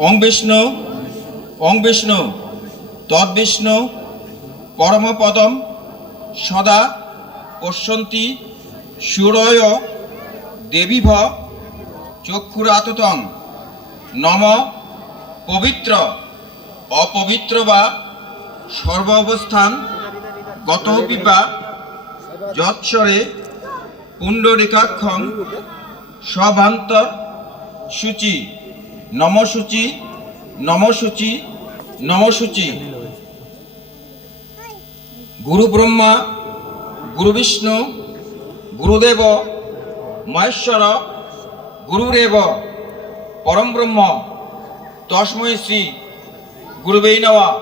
ওং বিষ্ণু তদ্বিষ্ণু পরমপদম সদা পশ্যন্তি সুরয় দেবীভ চক্ষুরাততং নম পবিত্র অপবিত্র বা সর্ব অবস্থান গতপি বা যৎসরে পুণ্ডরিকাক্ষং সভান্তর শুচি নমশুচি নমশুচি নমশুচি। গুরু ব্রহ্মা গুরু বিষ্ণু গুরুদেব মহেশ্বর গুরুরেব পরম ব্রহ্ম তস্मै শ্রী গুরুবে নমঃ।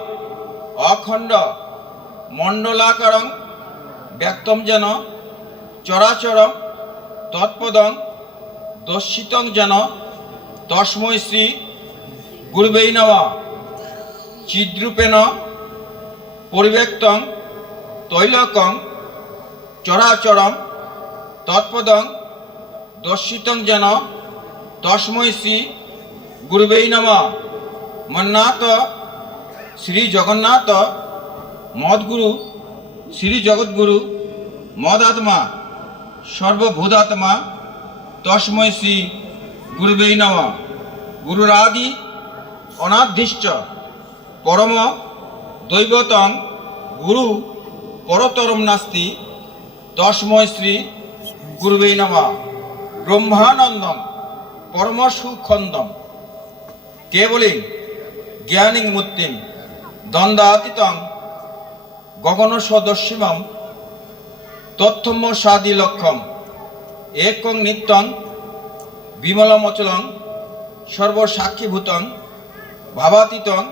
অখণ্ড মণ্ডলাকারং ব্যক্তম যেন চরাচরং তৎপদং দর্শিতং যেন তস্मै শ্রী গুরুবে নমঃ। চিদ্রূপেণ পরিব্যক্তং তৈলকং চরাচরং তৎপদং দর্শিতং যেন তস্मै শ্রী গুরুবে নমঃ। মন্নাথ শ্রী জগন্নাথ মদ্গুরু শ্রী জগদ্গুরু মদাত্মা সর্বভূতাত্মা তস্मै শ্রী গুরুবে নমঃ। গুরুরাদি অনাদিশ্চ পরম দৈবতং গুরু পরতরম নাস্তি তস্मै শ্রী গুরুবে নমঃ। ব্রহ্মানন্দম পরমসুখন্দম কেবলিং জ্ঞানিং মূর্তিং দ্বন্দ্বাতীতং গগনসদস্যিমং তথ্যম সাদিলক্ষম একং নিত্যং বিমলমচলং সর্বসাক্ষীভূতং ভাবাতীতং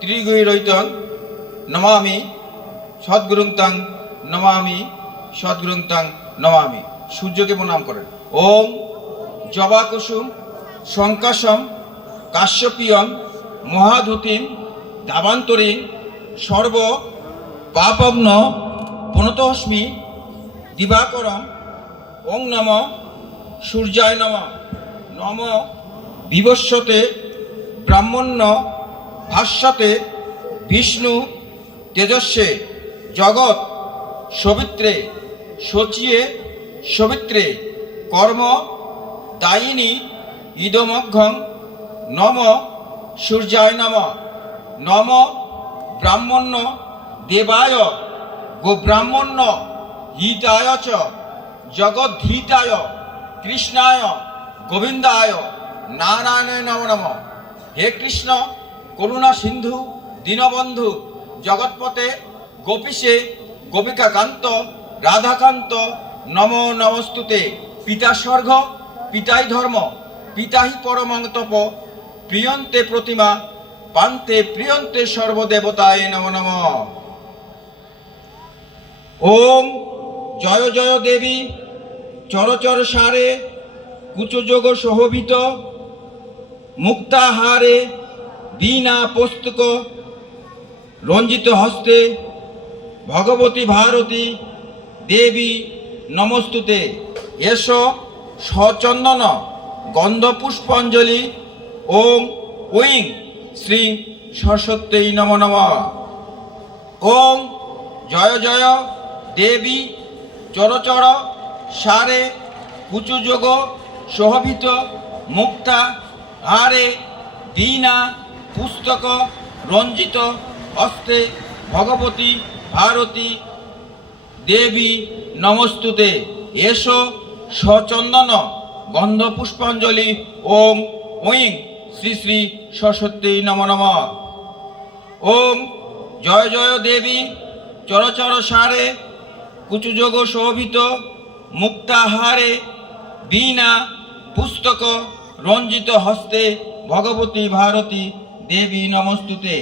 ত্রিগুহীরহিতং নমামি সদ্গুরুং তাং নমামি সদ্গুরুং তাং নমামি। সূর্যকে প্রণাম করেন। ওম জবাকুসুম শঙ্কাশম কাশ্যপিয়ম মহাধুতিম দাবান্তরিং সর্ব পাপগ্ন প্রণতস্মি দিবাকরম। ওং নম সূর্যায় নম নম বিবস্বতে ব্রাহ্মণ্য ভাস্বতে বিষ্ণু তেজস্বে জগৎ সবিত্রে শচিয়ে সবিত্রে কর্ম দায়িনী ইদমঘ্যং। নম সূর্যায় নম নম ব্রাহ্মণ্য দেবায় গোব্রাহ্মণ্য হিতায় চ জগদ্ধিতায় কৃষ্ণায় গোবিন্দায় নারায়ণায় নমো নমঃ। হে কৃষ্ণ করুণা সিন্ধু দীনবন্ধু জগৎপতে গোপীশে গোপিকাকান্ত রাধাকান্ত নমো নমস্তুতে। পিতা স্বর্গ পিতাই ধর্ম পিতাহি পরমং তপ প্রিয়ন্তে প্রতিমা পান্তে প্রিয়ন্তে সর্বদেবতায় নমো নমঃ। ওম জয় জয় দেবী চরচর সারে কুচযোগ শোভিত মুক্তাহারে বীণা পুস্তক রঞ্জিত হস্তে ভগবতী ভারতী দেবী নমস্তুতে। এসো সচন্দন গন্ধ পুষ্পাঞ্জলি ওম ঐং শ্রী সরস্বত্যৈ নমো নমঃ। ওম জয় জয় দেবী চরচর সারে কুচযোগ শোভিত মুক্তা হারে বীণা পুস্তক রঞ্জিত হস্তে ভগবতী ভারতী দেবী নমস্তুতে। এসো সচন্দন গন্ধ পুষ্পাঞ্জলি ওম ঐং শ্রী শ্রী সরস্বত্যৈ নমো নমঃ। ওম জয় জয় দেবী চরচর সারে কুচযোগ শোভিত মুক্তাহারে বীণা পুস্তক রঞ্জিত হস্তে ভগবতী ভারতী দেবী নমস্তুতে।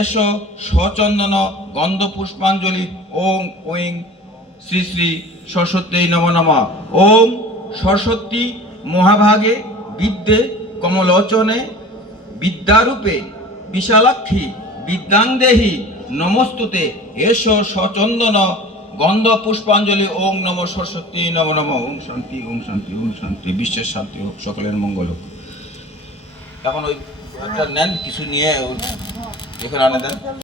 এসো সচন্দন গন্ধ পুষ্পাঞ্জলি ওম ঐং শ্রী শ্রী সরস্বত্যৈ নমো নমঃ। ওম সরস্বতী মহাভাগে বিদ্যে কমলোচনে বিদ্যারূপে বিশালাক্ষী বিদ্যাং দেহি নমস্তুতে। এসো সচন্দন গন্ধ পুষ্পাঞ্জলি ওং নমঃ সরস্বত্যৈ নমো নমঃ। ওম শান্তি ওম শান্তি ওম শান্তি। বিশ্বের শান্তি হোক সকলের মঙ্গল হোক। এখন ওই একটা নেন কিছু নিয়ে এখানে আনে দেন।